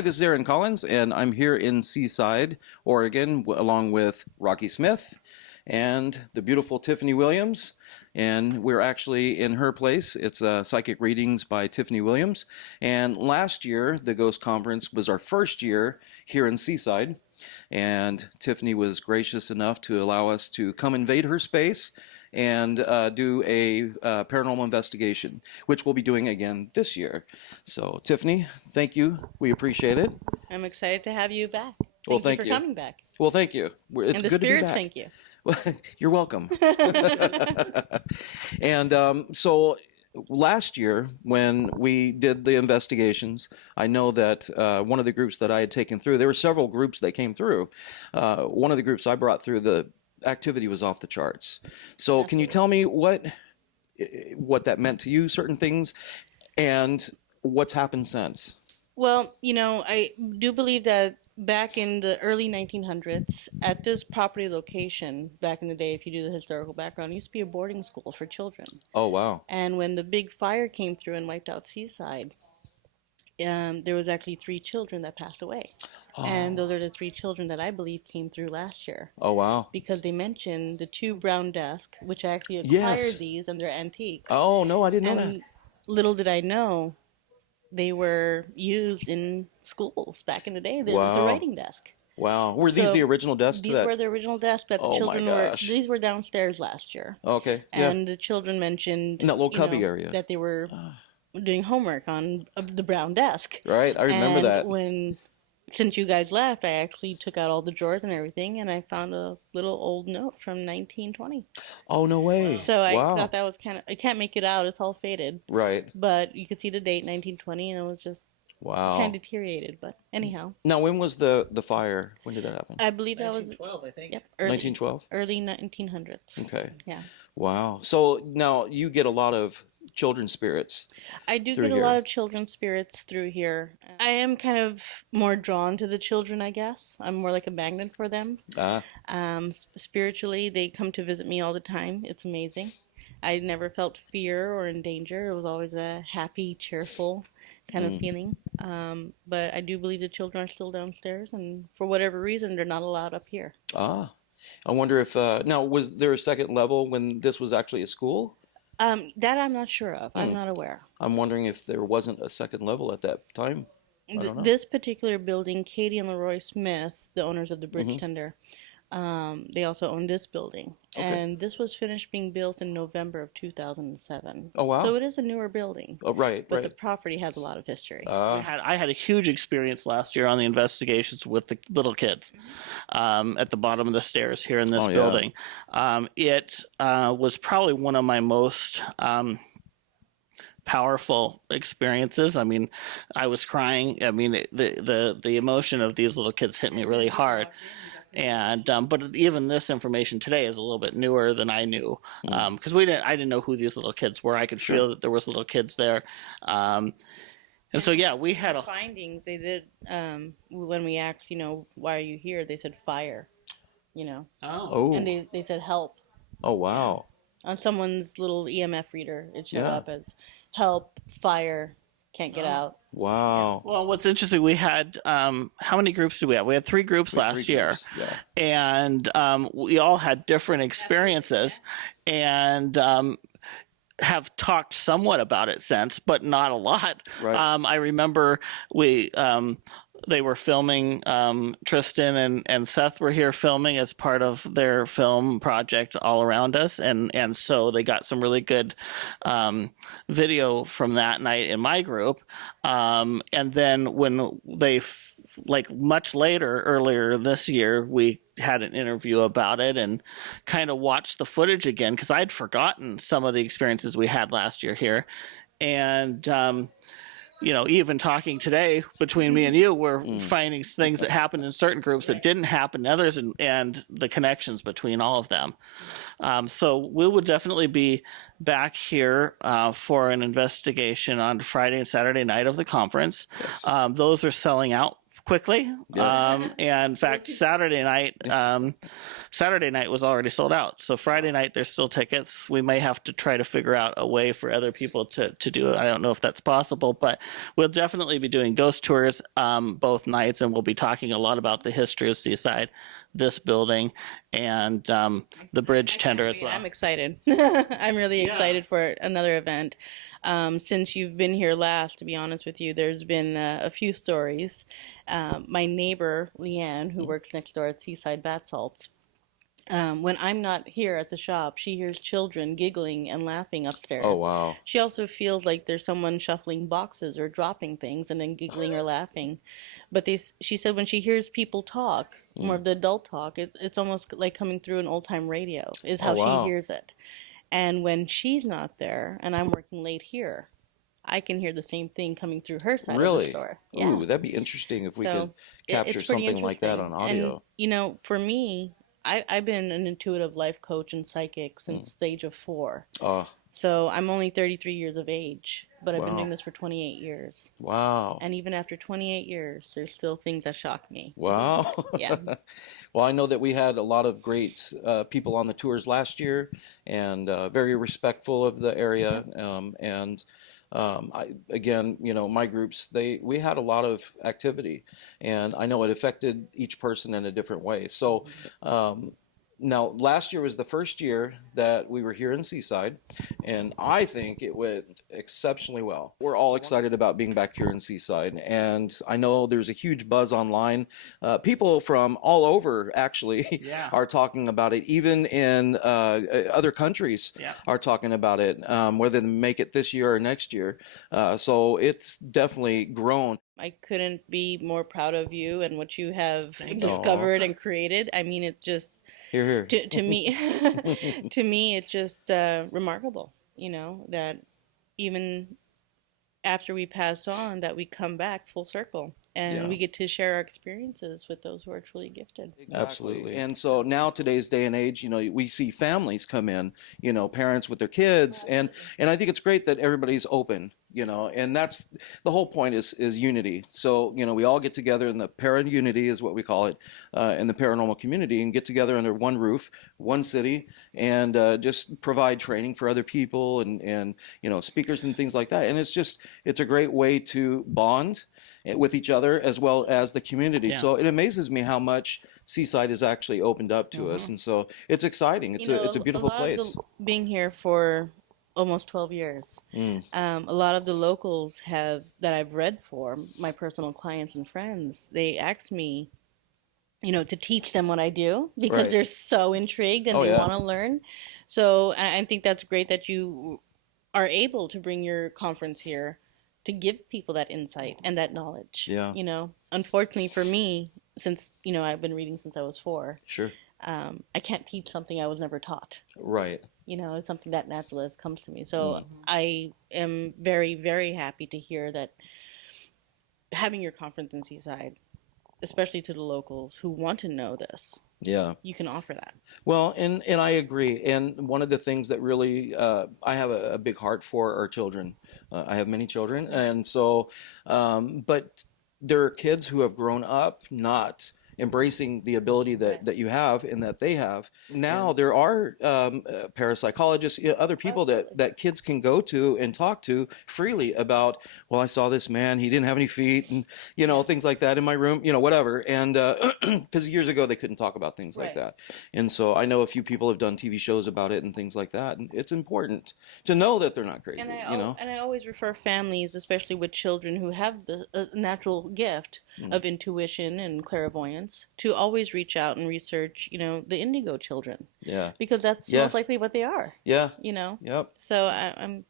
Hi, this is Aaron Collins, and I'm here in Seaside, Oregon, along with Rocky Smith and the beautiful Tiffany Williams. And we're actually in her place. It's Psychic Readings by Tiffany Williams. And last year, the Ghost Conference was our first year here in Seaside. And Tiffany was gracious enough to allow us to come invade her space and do a paranormal investigation, which we'll be doing again this year. So, Tiffany, thank you. We appreciate it. I'm excited to have you back. Thank you for coming back. Well, thank you. It's and the good spirit, to be back. thank you. You're welcome. And so last year, when we did the investigations, I know that one of the groups that I had taken through, there were several groups that came through. One of the groups I brought through, the activity was off the charts. So Absolutely. Can you tell me what that meant to you, certain things, and what's happened since? Well, I do believe that back in the early 1900s, at this property location, back in the day, if you do the historical background, it used to be a boarding school for children. Oh, wow. And when the big fire came through and wiped out Seaside, there was actually 3 children that passed away. Oh. And those are the 3 children that I believe came through last year. Oh, wow. Because they mentioned the 2 brown desks, which I actually acquired these, and they're antiques. Oh, no, I didn't know that. Little did I know, they were used in schools back in the day. There was a writing desk. Wow. Were these the original desks? These were the original desks that the children were. These were downstairs last year. Okay. Yeah. And the children mentioned in that little cubby area that they were doing homework on the brown desk. Right. I remember that. Since you guys left, I actually took out all the drawers and everything, and I found a little old note from 1920. Oh, no way. So I thought that was I can't make it out. It's all faded. Right. But you could see the date, 1920, and it was just kind of deteriorated. But anyhow. Now, when was the fire? When did that happen? I believe that was 1912, I think. Yep. 1912? Early 1900s. Okay. Yeah. Wow. So now you get a lot of children's spirits. I do get a lot of children's spirits through here. I am kind of more drawn to the children, I guess. I'm more like a magnet for them. Spiritually, they come to visit me all the time. It's amazing. I never felt fear or in danger. It was always a happy, cheerful kind of feeling. But I do believe the children are still downstairs, and for whatever reason, they're not allowed up here. I wonder if now, was there a second level when this was actually a school? That I'm not sure of. I'm not aware. I'm wondering if there wasn't a second level at that time. This particular building, Katie and Leroy Smith, the owners of the Bridge Tender, they also own this building. Okay. And this was finished being built in November of 2007. Oh, wow. So it is a newer building. Oh, right, But the property has a lot of history. I had a huge experience last year on the investigations with the little kids at the bottom of the stairs here in this building. It was probably one of my most powerful experiences. I mean, I was crying. I mean, the emotion of these little kids hit me really hard. And but even this information today is a little bit newer than I knew, because I didn't know who these little kids were. I could feel that there was little kids there, and so we had findings. They did when we asked, why are you here? They said fire, and they said help. Oh, wow! On someone's little EMF reader, it showed up as help, fire, can't get out. Wow. Well, what's interesting, we had, how many groups did we have? We had 3 groups last year. Yeah. And we all had different experiences and have talked somewhat about it since, but not a lot. Right. I remember they were filming, Tristan and Seth were here filming as part of their film project All Around Us. And so they got some really good video from that night in my group. And then when they, much later, earlier this year, we had an interview about it and kind of watched the footage again because I'd forgotten some of the experiences we had last year here. And even talking today between me and you, we're finding things that happened in certain groups that didn't happen in others, and the connections between all of them. So we would definitely be back here for an investigation on Friday and Saturday night of the conference. Yes. Those are selling out quickly. Yes. And in fact, Saturday night, Saturday night was already sold out. So Friday night, there's still tickets. We may have to try to figure out a way for other people to do it. I don't know if that's possible, but we'll definitely be doing ghost tours both nights, and we'll be talking a lot about the history of Seaside, this building, and the bridge tender as well. I'm excited. I'm really excited for another event. Since you've been here last, to be honest with you, there's been a few stories. My neighbor, Leanne, who works next door at Seaside Bath Salts, when I'm not here at the shop, she hears children giggling and laughing upstairs. Oh, wow. She also feels like there's someone shuffling boxes or dropping things and then giggling or laughing. But she said when she hears people talk, more of the adult talk, it's almost like coming through an old-time radio, is how wow. she hears it. And when she's not there and I'm working late here, I can hear the same thing coming through her side of the store. Yeah. Ooh, that'd be interesting if we could capture it's pretty something like that on interesting. audio. And, for me, I've been an intuitive life coach and psychic since the age of 4. So I'm only 33 years of age, but I've been doing this for 28 years. Wow. And even after 28 years, there's still things that shock me. Wow. Yeah. Well, I know that we had a lot of great people on the tours last year, and very respectful of the area. Again, my groups, we had a lot of activity, and I know it affected each person in a different way. So now, last year was the first year that we were here in Seaside, and I think it went exceptionally well. We're all excited about being back here in Seaside, and I know there's a huge buzz online. People from all over, actually, are talking about it. Even in other countries are talking about it, whether they make it this year or next year. So it's definitely grown. I couldn't be more proud of you and what you have discovered and created. I mean, it just... Here. To me, it's just remarkable, that even after we pass on, that we come back full circle and we get to share our experiences with those who are truly gifted. Absolutely. And so now, today's day and age, we see families come in, parents with their kids, and I think it's great that everybody's open. And that's the whole point is unity. So, we all get together in the para-unity is what we call it, in the paranormal community, and get together under one roof, one city, and just provide training for other people and speakers and things like that. And it's a great way to bond with each other as well as the community. Yeah. So it amazes me how much Seaside has actually opened up to us. And so it's exciting. It's a beautiful place. Being here for almost 12 years. A lot of the locals that I've read for, my personal clients and friends, they ask me, to teach them what I do because they're so intrigued and they want to learn. So I think that's great that you are able to bring your conference here to give people that insight and that knowledge. Yeah. Unfortunately for me, since, I've been reading since I was 4. Sure. I can't teach something I was never taught. Right. It's something that naturally comes to me. So I am very, very happy to hear that having your conference in Seaside, especially to the locals who want to know this, you can offer that. Well, and I agree. And one of the things that really I have a big heart for are children. I have many children. And so, but there are kids who have grown up not embracing the ability that you have and that they have. Now there are parapsychologists, other people that kids can go to and talk to freely about, well, I saw this man, he didn't have any feet, and things like that in my room, whatever. And because years ago they couldn't talk about things like that. And so I know a few people have done TV shows about it and things like that. And it's important to know that they're not crazy. And I always refer families, especially with children who have the natural gift of intuition and clairvoyance, to always reach out and research, the indigo children. Yeah. Because that's most likely what they are. Yeah. Yep. So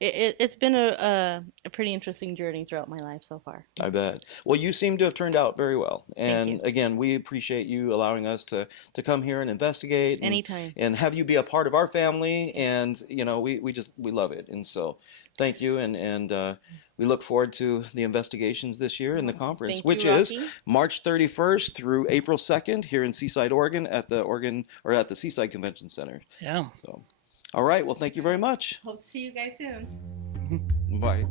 it's been a pretty interesting journey throughout my life so far. I bet. Well, you seem to have turned out very well. And again, we appreciate you allowing us to come here and investigate. Anytime. And have you be a part of our family. And, we love it. And so thank you. And we look forward to the investigations this year in the conference, which is March 31st through April 2nd here in Seaside, Oregon at the Seaside Convention Center. Yeah. So, all right. Well, thank you very much. Hope to see you guys soon. Bye.